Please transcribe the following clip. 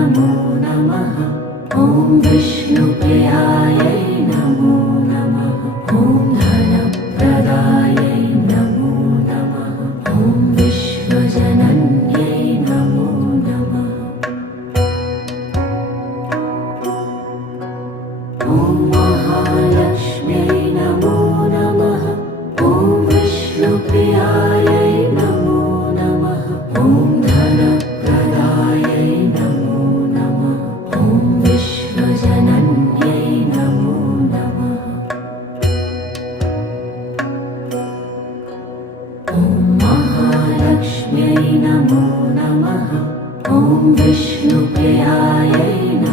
नमो नमः। ॐ विष्णुप्रियायै नमो नमः। ॐ धनप्रदायै नमो नमः। ॐ विश्वजनन्यै नमो नमः। ॐ महालक्ष्म्यै नमो नमः। ॐ विष्णुप्रियायै नमो नमः। ॐ धनप्रदायै नमो नमः। ॐ विश्वजनन्यै नमो नमः। ॐ महालक्ष्म्यै नमो नमः। ॐ विष्णुप्रियायै नमो